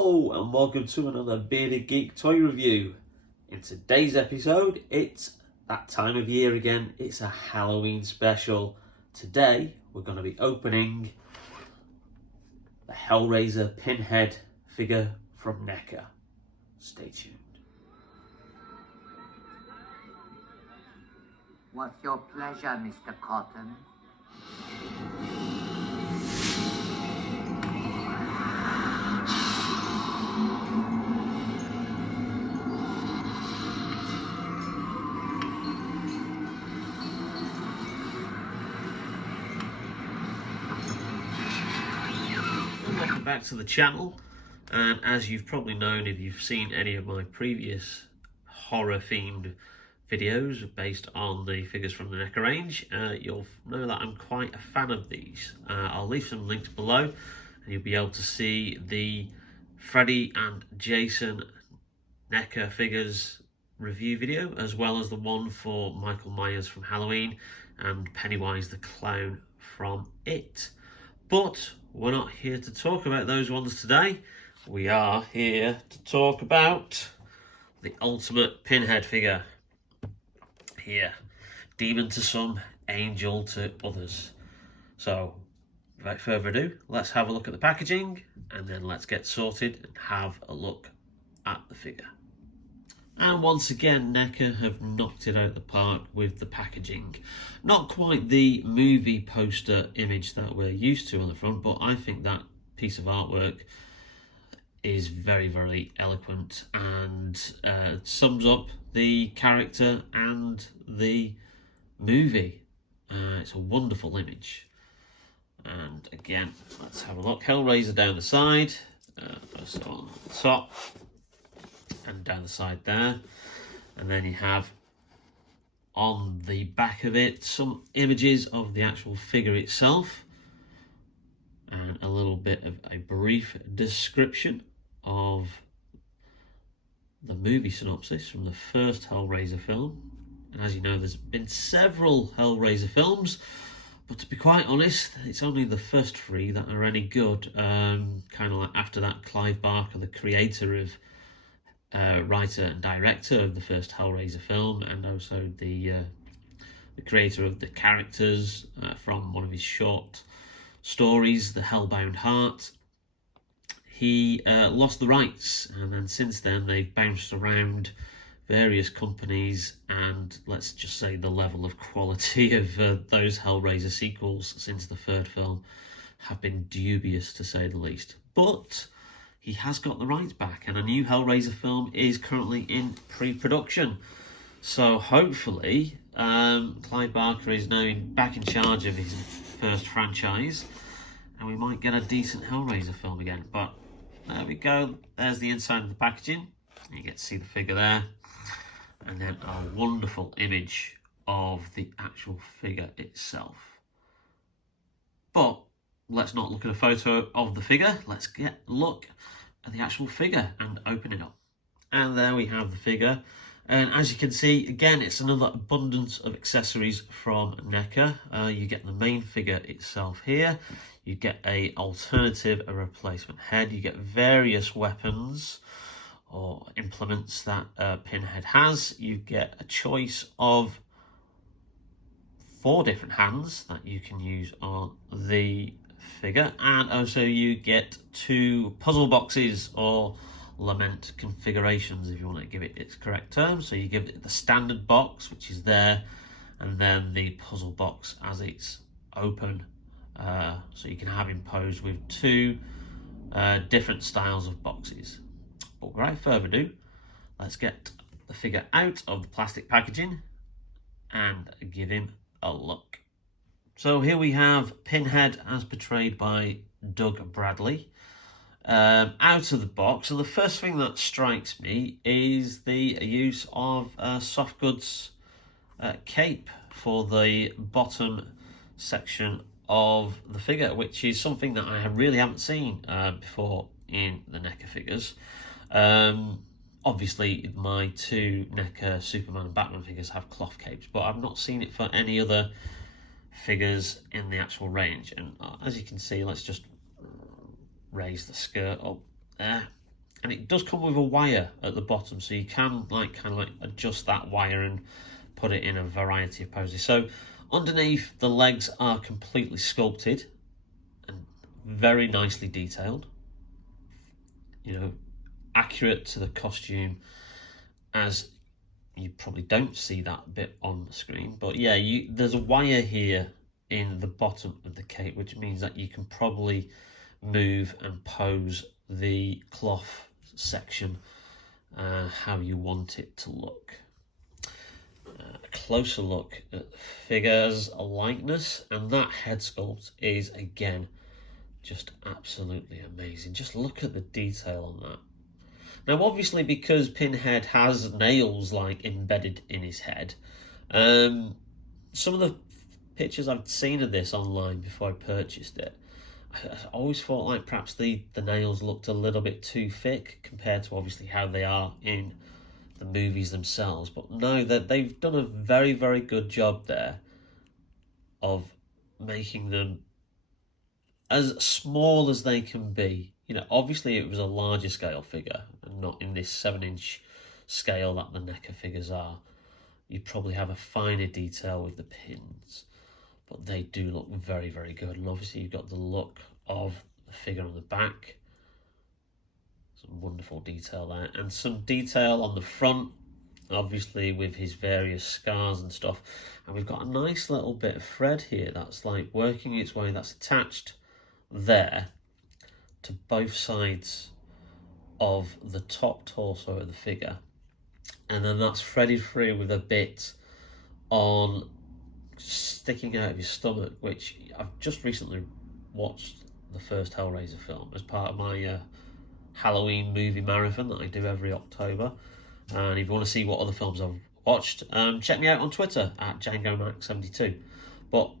Hello and welcome to another Bearded Geek toy review. In today's episode, it's that time of year again. It's a Halloween special. Today, we're going to be opening the Hellraiser Pinhead figure from NECA. Stay tuned. What's your pleasure, Mr. Cotton? Welcome back to the channel, and as you've probably known if you've seen any of my previous horror themed videos based on the figures from the NECA range, you'll know that I'm quite a fan of these. I'll leave some links below and you'll be able to see the Freddy and Jason NECA figures review video, as well as the one for Michael Myers from Halloween and Pennywise the Clown from It. But we're not here to talk about those ones today. We are here to talk about the ultimate Pinhead figure. Here, demon to some, angel to others. So, without further ado, let's have a look at the packaging and then let's get sorted and have a look at the figure. And once again, NECA have knocked it out of the park with the packaging. Not quite the movie poster image that we're used to on the front, but I think that piece of artwork is very, very eloquent and sums up the character and the movie. It's a wonderful image. And again, let's have a look. Hellraiser down the side, first on the top, and down the side there, and then you have on the back of it some images of the actual figure itself and a little bit of a brief description of the movie synopsis from the first Hellraiser film. And as you know, there's been several Hellraiser films, but to be quite honest, it's only the first three that are any good. Kind of like after that, Clive Barker, the creator of writer and director of the first Hellraiser film, and also the creator of the characters from one of his short stories, The Hellbound Heart. He lost the rights, and then since then they've bounced around various companies, and let's just say the level of quality of those Hellraiser sequels since the third film have been dubious, to say the least. But he has got the rights back, and a new Hellraiser film is currently in pre-production. So hopefully, Clive Barker is now back in charge of his first franchise, and we might get a decent Hellraiser film again. But there we go. There's the inside of the packaging. You get to see the figure there, and then a wonderful image of the actual figure itself. But let's not look at a photo of the figure. Let's get a look at the actual figure and open it up. And there we have the figure. And as you can see, again, it's another abundance of accessories from NECA. You get the main figure itself here. You get a alternative, a replacement head. You get various weapons or implements that Pinhead has. You get a choice of 4 different hands that you can use on the figure, and also you get 2 puzzle boxes or lament configurations, if you want to give it its correct term. So you give it the standard box, which is there, and then the puzzle box as it's open, so you can have him posed with 2 different styles of boxes. But without further ado, let's get the figure out of the plastic packaging and give him a look. So here we have Pinhead as portrayed by Doug Bradley out of the box. And the first thing that strikes me is the use of soft goods cape for the bottom section of the figure, which is something that I really haven't seen before in the NECA figures. Obviously, my 2 NECA Superman and Batman figures have cloth capes, but I've not seen it for any other figures in the actual range. And as you can see, let's just raise the skirt up there. And it does come with a wire at the bottom, so you can kind of adjust that wire and put it in a variety of poses. So underneath, the legs are completely sculpted and very nicely detailed. You know, accurate to the costume, as you probably don't see that bit on the screen. But yeah, there's a wire here in the bottom of the cape, which means that you can probably move and pose the cloth section how you want it to look. A closer look at the figure's likeness, and that head sculpt is again just absolutely amazing. Just look at the detail on that. Now obviously, because Pinhead has nails like embedded in his head, some of the pictures I've seen of this online before I purchased it, I always thought like perhaps the nails looked a little bit too thick compared to obviously how they are in the movies themselves. But no, they've done a very, very good job there of making them as small as they can be. You know, obviously it was a larger scale figure and not in this 7-inch scale that the NECA figures are. You probably have a finer detail with the pins, but they do look very, very good. And obviously you've got the look of the figure on the back. Some wonderful detail there. And some detail on the front, obviously with his various scars and stuff. And we've got a nice little bit of thread here that's like working its way, that's attached there to both sides of the top torso of the figure. And then that's threaded through with a bit on sticking out of his stomach, which I've just recently watched the first Hellraiser film as part of my Halloween movie marathon that I do every October. And if you want to see what other films I've watched, check me out on Twitter at DjangoMac72. But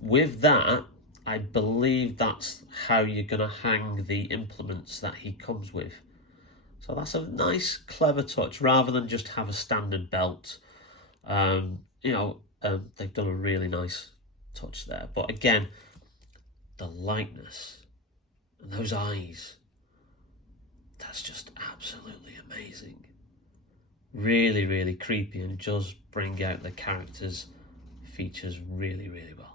with that, I believe that's how you're going to hang the implements that he comes with. So that's a nice, clever touch, rather than just have a standard belt. They've done a really nice touch there. But again, the likeness and those eyes, that's just absolutely amazing. Really, really creepy, and does bring out the character's features really, really well.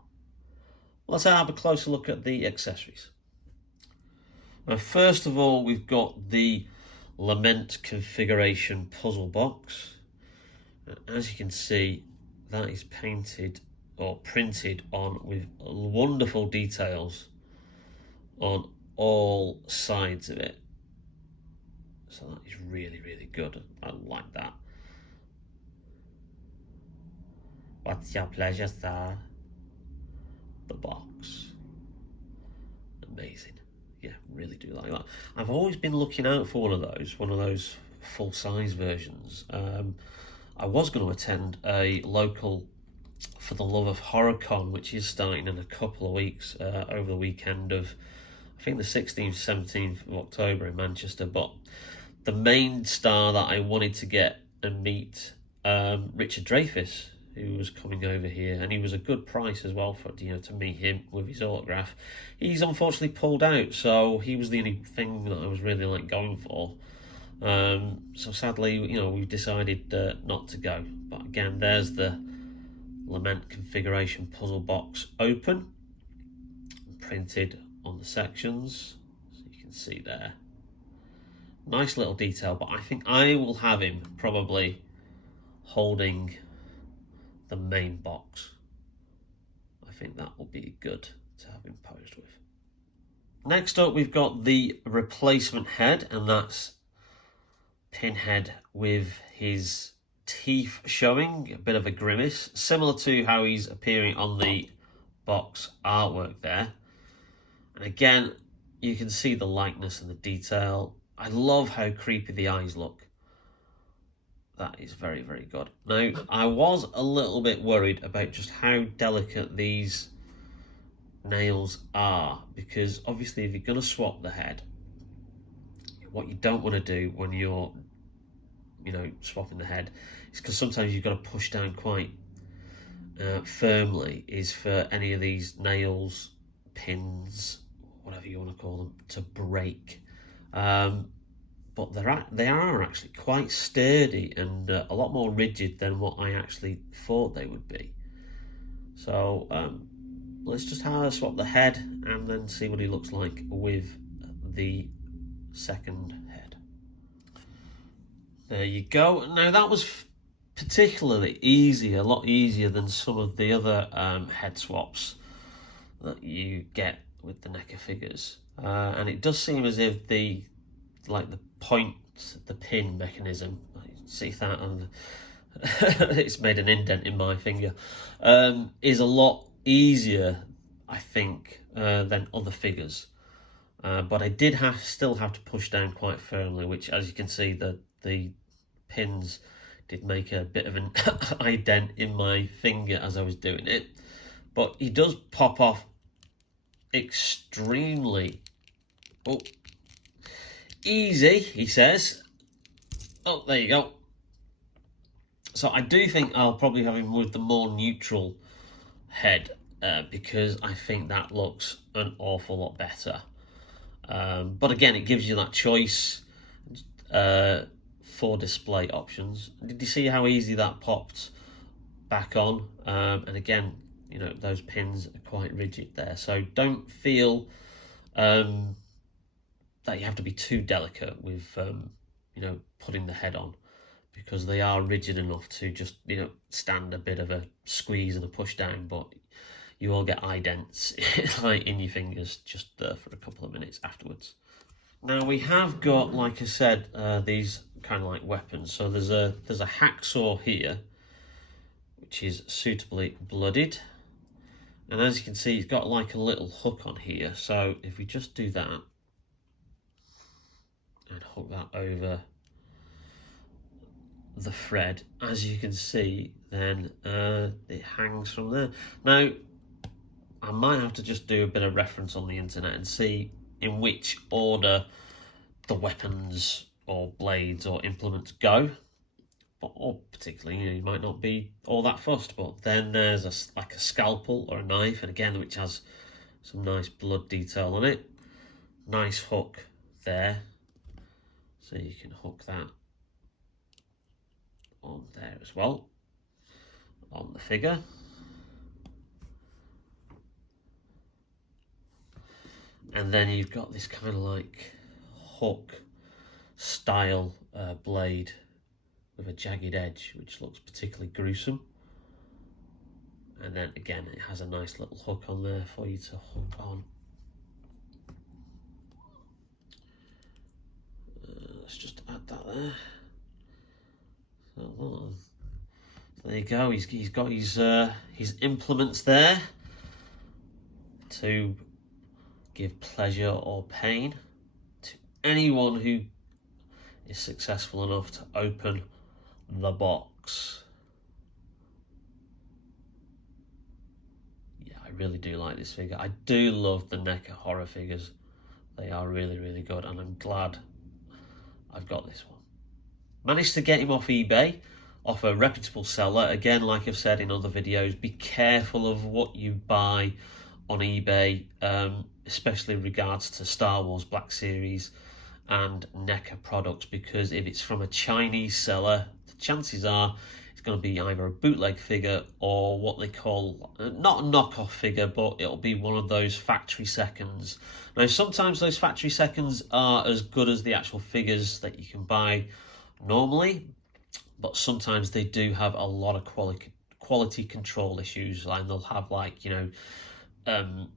Let's have a closer look at the accessories. Now, first of all, we've got the Lament configuration puzzle box. As you can see, that is painted or printed on with wonderful details on all sides of it. So that is really, really good. I like that. What's your pleasure, sir? The box. Amazing. Yeah, really do like that. I've always been looking out for one of those full-size versions. I was going to attend a local For the Love of HorrorCon, which is starting in a couple of weeks, over the weekend of, I think, the 16th, 17th of October in Manchester. But the main star that I wanted to get and meet, Richard Dreyfuss, who was coming over here, and he was a good price as well for to meet him with his autograph. He's unfortunately pulled out, so he was the only thing that I was really going for. So sadly, we've decided not to go. But again, there's the Lament configuration puzzle box open, printed on the sections, so you can see there. Nice little detail, but I think I will have him probably holding the main box. I think that will be good to have him posed with. Next up, we've got the replacement head, and that's Pinhead with his teeth showing, a bit of a grimace, similar to how he's appearing on the box artwork there. And again, you can see the likeness and the detail. I love how creepy the eyes look. That is very, very good. Now, I was a little bit worried about just how delicate these nails are, because obviously if you're going to swap the head, what you don't want to do when you're swapping the head is, because sometimes you've got to push down quite firmly, is for any of these nails, pins, whatever you want to call them, to break But they are actually quite sturdy and a lot more rigid than what I actually thought they would be. So let's just swap the head and then see what he looks like with the second head. There you go. Now that was particularly easy, a lot easier than some of the other head swaps that you get with the NECA figures. And it does seem as if the pin mechanism, see that, and it's made an indent in my finger, is a lot easier, I think, than other figures. But I did still have to push down quite firmly, which, as you can see, the pins did make a bit of an indent in my finger as I was doing it. But he does pop off extremely easy, he says. Oh, there you go. So I do think I'll probably have him with the more neutral head because I think that looks an awful lot better. But again, it gives you that choice for display options. Did you see how easy that popped back on? And again, you know, those pins are quite rigid there. So don't feel that you have to be too delicate with, you know, putting the head on, because they are rigid enough to just, you know, stand a bit of a squeeze and a push down, but you will get idents in your fingers just for a couple of minutes afterwards. Now we have got, like I said, these kind of like weapons. So there's a hacksaw here, which is suitably bloodied. And as you can see, it's got like a little hook on here. So if we just do that and hook that over the thread, as you can see, then it hangs from there. Now, I might have to just do a bit of reference on the internet and see in which order the weapons or blades or implements go. Or particularly, you know, you might not be all that fussed, but then there's like a scalpel or a knife, and again, which has some nice blood detail on it. Nice hook there, so you can hook that on there as well, on the figure. And then you've got this kind of like hook style blade with a jagged edge, which looks particularly gruesome. And then again, it has a nice little hook on there for you to hook on. Let's just add that there. So there you go. He's got his implements there to give pleasure or pain to anyone who is successful enough to open the box. Yeah, I really do like this figure. I do love the NECA horror figures. They are really, really good, and I'm glad I've got this one. Managed to get him off eBay, off a reputable seller. Again, like I've said in other videos, be careful of what you buy on eBay, especially in regards to Star Wars Black Series and NECA products, because if it's from a Chinese seller, the chances are it's going to be either a bootleg figure or what they call, not a knockoff figure, but it'll be one of those factory seconds. Now, sometimes those factory seconds are as good as the actual figures that you can buy normally, but sometimes they do have a lot of quality control issues, and they'll have, like, you know,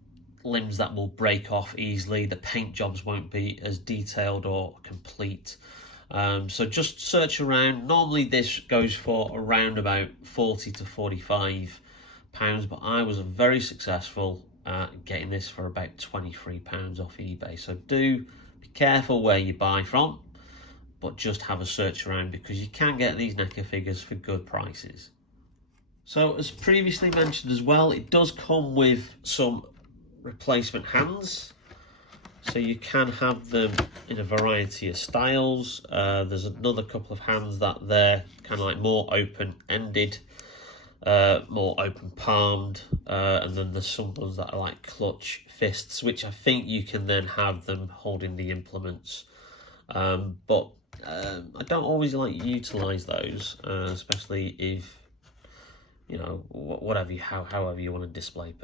limbs that will break off easily. The paint jobs won't be as detailed or complete. So just search around. Normally this goes for around about £40 to £45, but I was very successful getting this for about £23 off eBay. So do be careful where you buy from, but just have a search around, because you can get these NECA figures for good prices. So as previously mentioned as well, it does come with some replacement hands, so you can have them in a variety of styles. There's another couple of hands that they're kind of like more open-ended, more open-palmed, and then there's some ones that are like clutch fists, which I think you can then have them holding the implements But I don't always like utilise those, especially if, you know, whatever however you want to display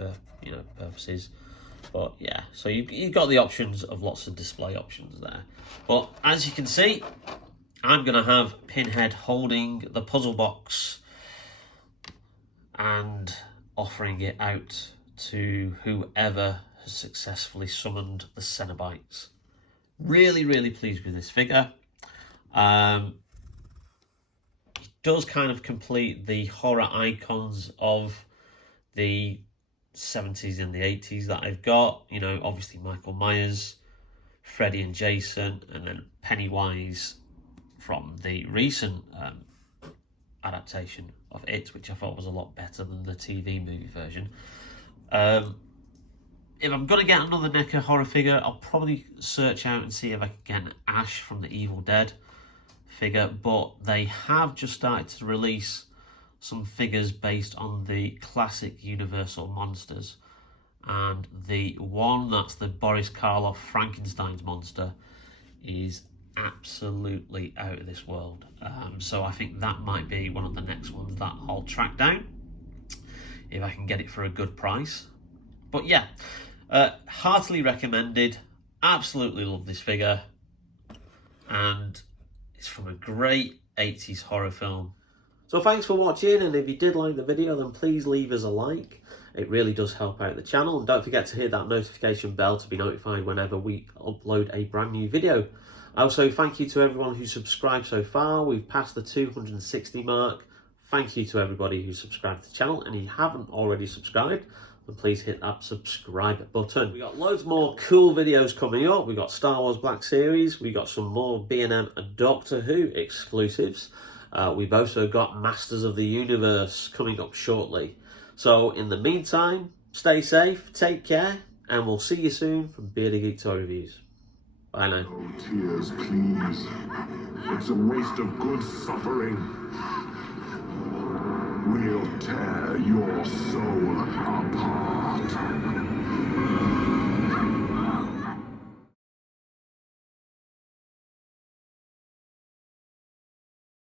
purposes. But yeah, so you've got the options of lots of display options there. But as you can see, I'm going to have Pinhead holding the puzzle box and offering it out to whoever has successfully summoned the Cenobites. Really, really pleased with this figure. It does kind of complete the horror icons of the 70s and the 80s that I've got. You know, obviously Michael Myers, Freddy and Jason, and then Pennywise from the recent adaptation of It, which I thought was a lot better than the TV movie version. If I'm going to get another NECA horror figure, I'll probably search out and see if I can get an Ash from the Evil Dead figure, but they have just started to release some figures based on the classic Universal monsters, and the one that's the Boris Karloff Frankenstein's monster is absolutely out of this world. So I think that might be one of the next ones that I'll track down if I can get it for a good price. But yeah, heartily recommended. Absolutely love this figure, and it's from a great 80s horror film. So thanks for watching, and if you did like the video, then please leave us a like. It really does help out the channel, and don't forget to hit that notification bell to be notified whenever we upload a brand new video. Also, thank you to everyone who subscribed so far. We've passed the 260 mark. Thank you to everybody who subscribed to the channel, and if you haven't already subscribed, then please hit that subscribe button. We got loads more cool videos coming up. We got Star Wars Black Series. We got some more B&M and Doctor Who exclusives. We've also got Masters of the Universe coming up shortly. So in the meantime, stay safe, take care, and we'll see you soon from Bearded Geek Toy Reviews. Bye now. No tears, please. It's a waste of good suffering. We'll tear your soul apart.